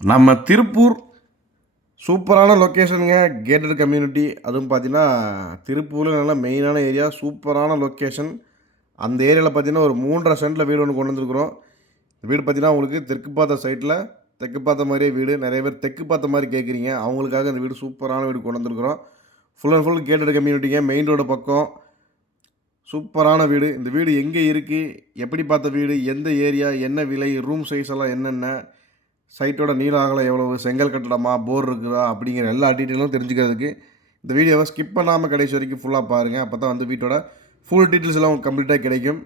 நம்ம திருப்பூர் சூப்பரான லொக்கேஷனுங்க gated community அதுவும் பார்த்தீங்கன்னா திருப்பூரில் நல்ல மெயினான ஏரியா சூப்பரான லொக்கேஷன் அந்த ஏரியாவில் பார்த்தீங்கன்னா ஒரு மூன்றரை சென்ட்டில் வீடு ஒன்று கொண்டு வந்துருக்குறோம். வீடு பார்த்தீங்கன்னா உங்களுக்கு தெற்கு பார்த்த சைட்டில் தெற்கு பார்த்த மாதிரியே வீடு. நிறைய பேர் தெற்கு பார்த்த மாதிரி கேட்குறீங்க அவங்களுக்காக இந்த வீடு சூப்பரான வீடு கொண்டு வந்துருக்குறோம். ஃபுல் அண்ட் ஃபுல் கேட்டட் கம்யூனிட்டிங்க மெயின் ரோடு பக்கம். சூப்பரான வீடு. இந்த வீடு எங்கே இருக்குது எப்படி பார்த்த வீடு? எந்த ஏரியா என்ன விலை? ரூம் சைஸ் எல்லாம் என்னென்ன? சைட்டோட நீள அகலம் எவ்வளவு செங்கல் கட்டடமா போர் இருக்குதா அப்படிங்கிற எல்லா டீட்டெயிலும் தெரிஞ்சுக்கிறதுக்கு இந்த வீடியோவை ஸ்கிப் பண்ணாமல் கடைசி வரைக்கும் ஃபுல்லாக பாருங்கள் அப்போ தான் வந்து வீட்டோட ஃபுல் டீட்டெயில்ஸ் எல்லாம் கம்ப்ளீட்டாக கிடைக்கும்.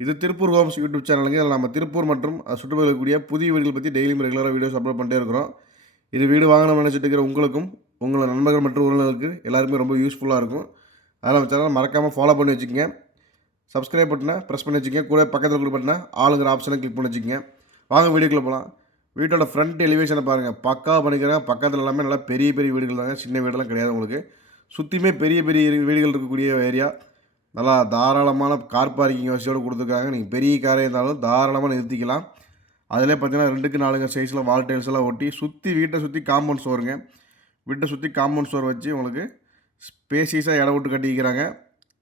இது திருப்பூர் ஹோம்ஸ் யூடியூப் சேனலுங்க இதில் நம்ம திருப்பூர் மற்றும் அது சுற்றுப்பகுதியில் புதிய வீடுகள் பற்றி டெய்லியும் ரெகுலராக வீடியோஸ் அப்லோட் பண்ணிட்டே இருக்கிறோம். இது வீடு வாங்கணும்னு நினச்சிட்டு இருக்கிற உங்களுக்கும் உங்களோட நண்பர்கள் மற்றும் உறவினர்களுக்கு எல்லாருக்குமே ரொம்ப யூஸ்ஃபுல்லாக இருக்கும். அதனால் நம்ம சேனல் மறக்காமல் ஃபாலோ பண்ணி வச்சுக்கோங்க. சப்ஸ்கிரைப் பட்டனை ப்ரெஸ் பண்ணி வச்சுக்கோங்க. கூட பக்கத்தில் கூட பட்டனை ஆளுங்கிற ஆப்ஷனை கிளிக் பண்ணி வச்சுக்கோங்க. வாங்க வீடியோக்குள்ளே போகலாம் வீட்டோட ஃப்ரண்ட் எலிவேஷனை பாருங்கள் பக்காவாக பண்ணிக்கிறாங்க பக்கத்தில் எல்லாமே நல்லா பெரிய பெரிய வீடுகள் தாங்க. சின்ன வீடெல்லாம் கிடையாது உங்களுக்கு. சுற்றியுமே பெரிய பெரிய வீடுகள் இருக்கக்கூடிய ஏரியா நல்லா தாராளமான கார் பார்க்கிங் வசதியோடு கொடுத்துருக்காங்க. நீங்கள் பெரிய காரே இருந்தாலும் தாராளமாக நிறுத்திக்கலாம். அதிலே பார்த்தீங்கன்னா ரெண்டுக்கு நாலுங்க சைஸில் வால் டைல்ஸ் எல்லாம் ஒட்டி சுற்றி வீட்டை சுற்றி காம்பவுண்ட் ஸ்டோருங்க வீட்டை சுற்றி காம்பவுண்ட் ஸ்டோர் வச்சு உங்களுக்கு ஸ்பேசியஸாக இடம் விட்டு கட்டிக்கிறாங்க.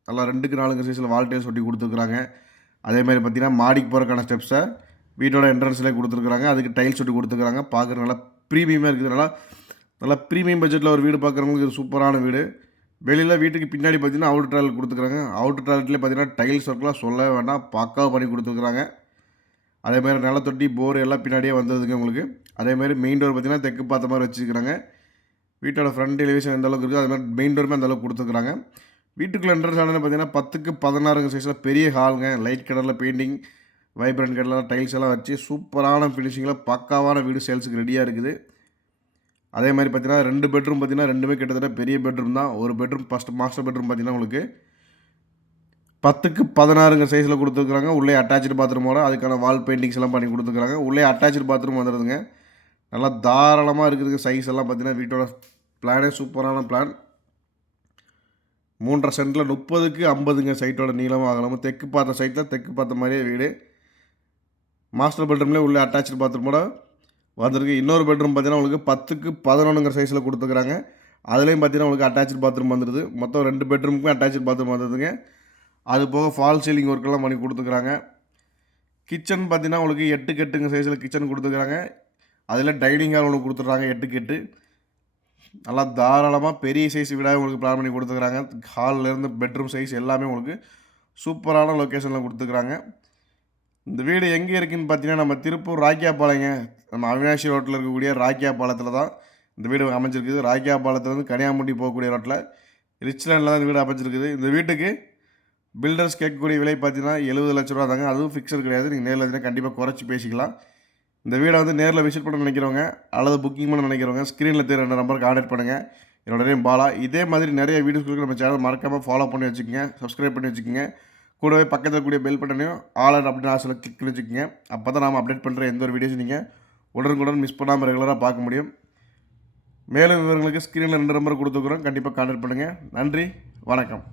நல்லா ரெண்டுக்கு நாலுங்க சைஸில் வால் டைல்ஸ் ஒட்டி கொடுத்துருக்குறாங்க. அதே மாதிரி பார்த்தீங்கன்னா மாடிக்கு போகிறக்கான ஸ்டெப்ஸை வீட்டோட என்ட்ரன்ஸ்லேயே கொடுத்துருக்குறாங்க. அதுக்கு டைல்ஸ் ஒட்டி கொடுத்துருக்குறாங்க. பார்க்குற நல்லா ப்ரீமியமாக இருக்குது நல்லா நல்லா ப்ரீமியம் பட்ஜெட்டில் ஒரு வீடு பார்க்குறவங்களுக்கு சூப்பரான வீடு. வெளியில் வீட்டுக்கு பின்னாடி பார்த்தீங்கன்னா அவுட் டாய்லெட் கொடுத்துருக்குறாங்க. அவுட் டாய்லெட்லேயே பார்த்தீங்கன்னா டைல்ஸ் ஒர்க்கெலாம் சொல்ல வேண்டாம். பக்காவாக பண்ணி கொடுத்துருக்குறாங்க. அதே மாதிரி நிலத்தொட்டி போர் எல்லாம் பின்னாடியே வந்ததுங்க உங்களுக்கு. அதேமாதிரி மெயின் டோர் பார்த்தீங்கன்னா தெற்கு பார்த்த மாதிரி வச்சுருக்கிறாங்க. வீட்டோட ஃப்ரண்ட் எலிவேஷன் எந்த அளவுக்கு இருக்குது அது மாதிரி மெயின் டோருமே அந்தளவுக்கு கொடுத்துருக்குறாங்க. வீட்டுக்குள்ள என்ட்ரன்ஸ் ஆனால் பார்த்தீங்கன்னா பத்துக்கு பதினாறுங்க சைஸில் பெரிய ஹாலுங்க லைட் கலரில் பெயிண்டிங் வைப்ரண்ட் கலரில் டைல்ஸ் எல்லாம் வச்சு சூப்பரான ஃபினிஷிங்கில் பக்காவான வீடு சேல்ஸுக்கு ரெடியாக இருக்குது. அதே மாதிரி பார்த்தீங்கன்னா ரெண்டு பெட்ரூம் பார்த்தீங்கன்னா ரெண்டுமே கிட்டத்தட்ட பெரிய பெட்ரூம் தான். ஒரு பெட்ரூம் ஃபஸ்ட் மாஸ்டர் பெட்ரூம் பார்த்தீங்கன்னா உங்களுக்கு பத்துக்கு பதினாறுங்க சைஸில் கொடுத்துருக்குறாங்க. உள்ளே அட்டாச்சு பாத்ரூமோட அதுக்கான வால் பெயிண்டிங்ஸ் எல்லாம் பண்ணி கொடுத்துருக்குறாங்க. உள்ளே அட்டாச்சு பாத்ரூம் வந்துடுதுங்க நல்லா தாராளமாக இருக்குதுங்க சைஸ் எல்லாம் பார்த்தீங்கன்னா வீட்டோட பிளானே சூப்பரான பிளான் மூன்றரை சென்டில் முப்பதுக்கு ஐம்பதுங்க சைட்டோட நீளமும் ஆகலாமல் தெற்கு பார்த்த சைட்டில் தெற்கு பார்த்த மாதிரியே வீடு. மாஸ்டர் பெட்ரூம்லேயே உள்ளே அட்டாச்சு பாத்ரூமோட வந்திருக்கு. இன்னொரு பெட்ரூம் பார்த்தீங்கன்னா உங்களுக்கு பத்துக்கு பதினொன்றுங்கிற சைஸில் கொடுத்துருக்குறாங்க. அதுலேயும் பார்த்தீங்கன்னா உங்களுக்கு அட்டாச்சு பாத்ரூம் வந்துடுது மொத்தம் ரெண்டு பெட்ரூமுக்கும் அட்டாச்சு பாத்ரூம் வந்துடுதுங்க அது போக ஃபால் சீலிங் ஒர்க்கெல்லாம் பண்ணி கொடுத்துக்குறாங்க கிச்சன் பார்த்தீங்கன்னா உங்களுக்கு எட்டுக்கு எட்டுங்க சைஸில் கிச்சன் கொடுத்துருக்குறாங்க. அதில் டைனிங் ஹால் ஒன்று கொடுத்துட்றாங்க எட்டுக்கு எட்டு நல்லா தாராளமாக பெரிய சைஸ் வீடாக உங்களுக்கு பிளான் பண்ணி கொடுத்துக்குறாங்க ஹால்லேருந்து பெட்ரூம் சைஸ் எல்லாமே உங்களுக்கு சூப்பரான லொக்கேஷனில் கொடுத்துக்குறாங்க இந்த வீடு எங்கே இருக்குதுன்னு பார்த்தீங்கன்னா நம்ம திருப்பூர் ராக்கியாபாளையங்க. நம்ம அவினாசி ரோட்டில் இருக்கக்கூடிய ராக்கியாபாளையத்தில் தான் இந்த வீடு அமைஞ்சிருக்குது. ராக்கியாபாளையத்துலேருந்து கனியாமுண்டி போகக்கூடிய ரோட்டில் ரிச்லேண்டில் தான் இந்த வீடு அமைஞ்சிருக்குது. இந்த வீட்டுக்கு பில்டர்ஸ் கேட்கக்கூடிய விலை பார்த்தீங்கன்னா எழுபது லட்ச ரூபா தாங்க. அதுவும் ஃபிக்ஸர் கிடையாது. நீங்கள் நேரில் இருந்தீங்கன்னா கண்டிப்பாக குறைச்சி பேசிக்கலாம். இந்த வீடை வந்து நேரில் விசிட் பண்ண நினைக்கிறவங்க அல்லது புக்கிங் பண்ண நினைக்கிறவங்க ஸ்க்ரீனில் தெரிய ரெண்டு நம்பர் கான்டாக்ட் பண்ணுங்கள் என்னோட நேம் பாலா. இதே மாதிரி நிறைய வீடியோஸ்களுக்கு நம்ம சேனல் மறக்காமல் ஃபாலோ பண்ணி வச்சுக்கோங்க. சப்ஸ்கிரைப் பண்ணி வச்சுக்கோங்க. கூடவே பக்கத்தில் கூடிய பெல் பட்டனையும் ஆலர் அப்படின்னு ஆசில் கிளிக் பண்ணி வச்சுக்கோங்க. அப்போ தான் நாம் அப்டேட் பண்ணுற எந்த ஒரு வீடியோஸும் நீங்கள் உடனுக்குடன் மிஸ் பண்ணாமல் ரெகுலராக பார்க்க முடியும். மேலும் விவரங்களுக்கு ஸ்க்ரீனில் ரெண்டு நம்பர் கொடுத்துக்குறோம் கண்டிப்பாக கான்டாக்ட் பண்ணுங்கள் நன்றி. வணக்கம்.